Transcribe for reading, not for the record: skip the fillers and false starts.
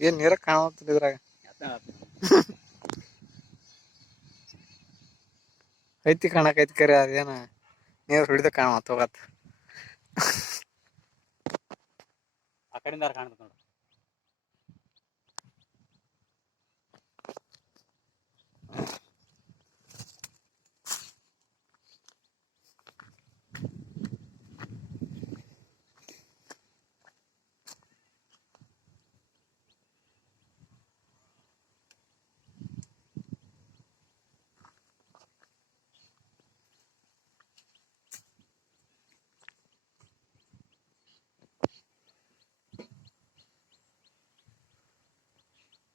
ಏನ್ ನೀರ ಕಾಣತ್ತದ ಇದ್ರಾಗ ಐತಿ ಕಾಣಕೈತಿ ಕರೆ ಅದೇನ ನೀರ್ ಹೊಡಿದ ಕಾಣತ್ ಹೋಗತ್ ಆ ಕಡೆಯಿಂದ ಕಾಣುತ್ತೆ ನೋಡ್ರಿ.